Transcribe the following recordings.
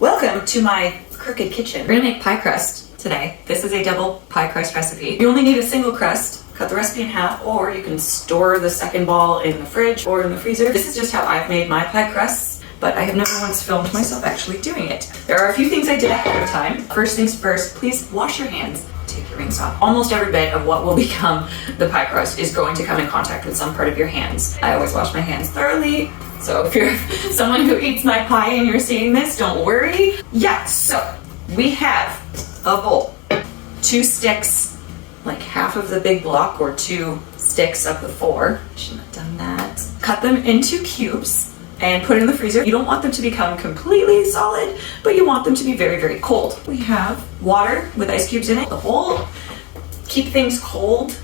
Welcome to my crooked kitchen. We're gonna make pie crust today. This is a double pie crust recipe. You only need a single crust. Cut the recipe in half, or you can store the second ball in the fridge or in the freezer. This is just how I've made my pie crusts, but I have never once filmed myself actually doing it. There are a few things I did ahead of time. First things first, please wash your hands. Take your rings off. Almost every bit of what will become the pie crust is going to come in contact with some part of your hands. I always wash my hands thoroughly. So if you're someone who eats my pie and you're seeing this, don't worry. Yeah, so we have a bowl, 2 sticks, like half of the big block or 2 sticks of the 4. Shouldn't have done that. Cut them into cubes and put it in the freezer. You don't want them to become completely solid, but you want them to be very, very cold. We have water with ice cubes in it. The whole keep things cold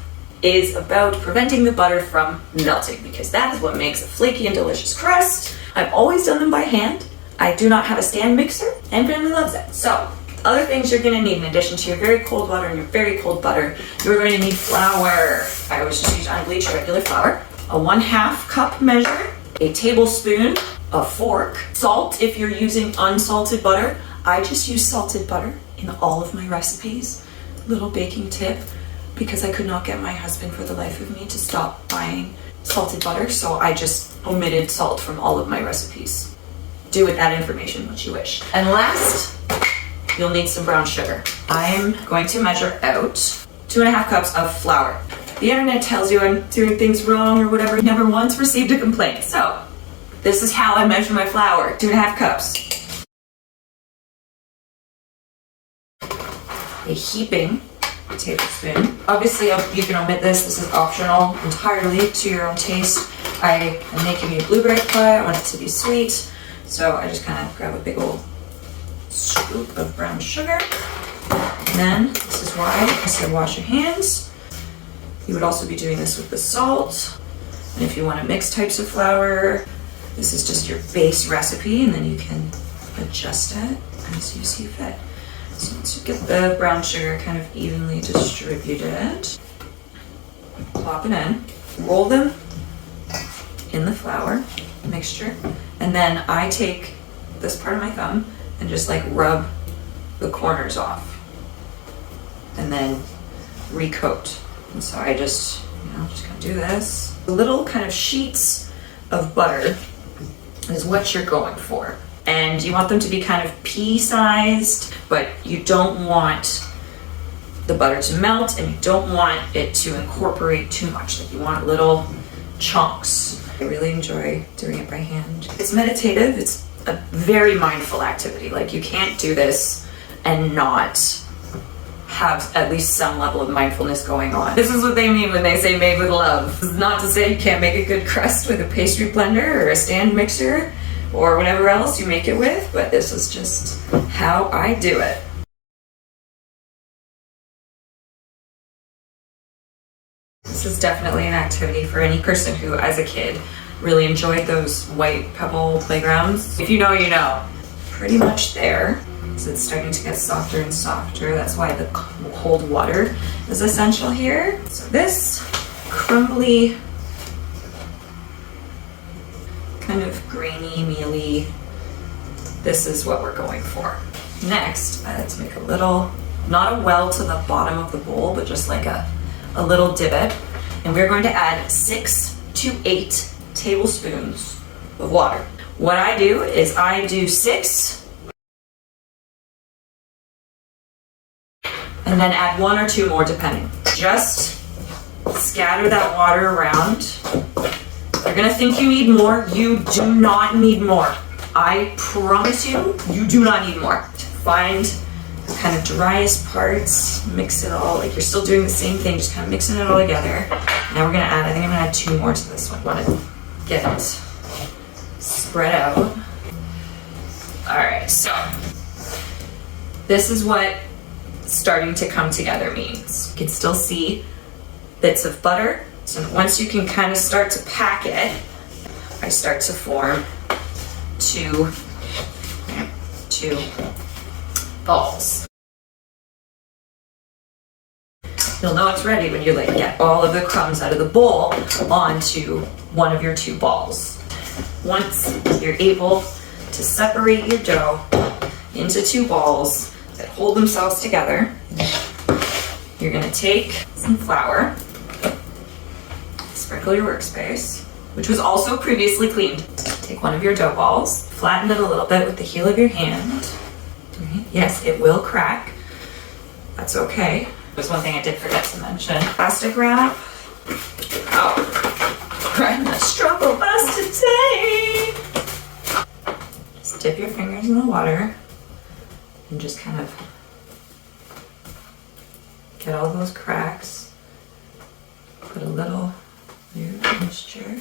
is about preventing the butter from melting, because that is what makes a flaky and delicious crust. I've always done them by hand. I do not have a stand mixer, and family loves it. So, other things you're gonna need in addition to your very cold water and your very cold butter, you're going to need flour. I always just use unbleached regular flour. A 1/2 cup measure, a tablespoon, a fork, salt if you're using unsalted butter. I just use salted butter in all of my recipes. Little baking tip, because I could not get my husband for the life of me to stop buying salted butter, so I just omitted salt from all of my recipes. Do with that information what you wish. And last, you'll need some brown sugar. I'm going to measure out 2.5 cups of flour. The internet tells you I'm doing things wrong or whatever. Never once received a complaint. So this is how I measure my flour. 2.5 cups. A heaping tablespoon. Obviously you can omit this. This is optional entirely to your own taste. I am making a blueberry pie. I want it to be sweet. So I just kind of grab a big old scoop of brown sugar. And then this is why I said wash your hands. You would also be doing this with the salt. And if you want to mix types of flour, this is just your base recipe, and then you can adjust it as you see fit. So once you get the brown sugar kind of evenly distributed, plop it in, roll them in the flour mixture, and then I take this part of my thumb and just like rub the corners off and then recoat. And so I just kind of do this. The little kind of sheets of butter is what you're going for. And you want them to be kind of pea-sized, but you don't want the butter to melt, and you don't want it to incorporate too much. Like, you want little chunks. I really enjoy doing it by hand. It's meditative. It's a very mindful activity. Like, you can't do this and not have at least some level of mindfulness going on. This is what they mean when they say made with love. This is not to say you can't make a good crust with a pastry blender or a stand mixer or whatever else you make it with, but this is just how I do it. This is definitely an activity for any person who, as a kid, really enjoyed those white pebble playgrounds. If you know, you know. Pretty much there. So it's starting to get softer and softer. That's why the cold water is essential here. So this crumbly, kind of grainy, mealy, this is what we're going for. Next, let's make a little, not a well to the bottom of the bowl, but just like a little divot. And we're going to add 6 to 8 tablespoons of water. What I do is I do 6 and then add 1 or 2 more depending. Just scatter that water around. You're gonna think you need more. You do not need more. I promise you, you do not need more. Find the kind of driest parts, mix it all, like you're still doing the same thing, just kind of mixing it all together. Now we're gonna add, I think I'm gonna add 2 more to this one. I wanna get it spread out. All right, so this is what starting to come together means. You can still see bits of butter. So once you can kind of start to pack it, I start to form two balls. You'll know it's ready when you like get all of the crumbs out of the bowl onto one of your 2 balls. Once you're able to separate your dough, into two balls that hold themselves together. You're gonna take some flour, sprinkle your workspace, which was also previously cleaned. Take one of your dough balls, flatten it a little bit with the heel of your hand. Right. Yes, it will crack. That's okay. There's one thing I did forget to mention. Plastic wrap. Oh, we're in the struggle bus today. Just dip your fingers in the water and just kind of get all those cracks. Put a little mixture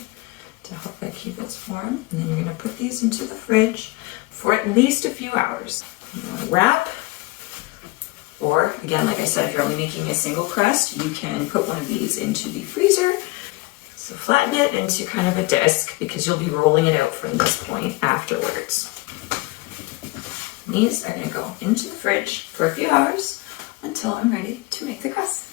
to help it keep its form. And then you're gonna put these into the fridge for at least a few hours. You wanna wrap, or again, like I said, if you're only making a single crust, you can put one of these into the freezer. So flatten it into kind of a disc because you'll be rolling it out from this point afterwards. These are gonna go into the fridge for a few hours until I'm ready to make the crust.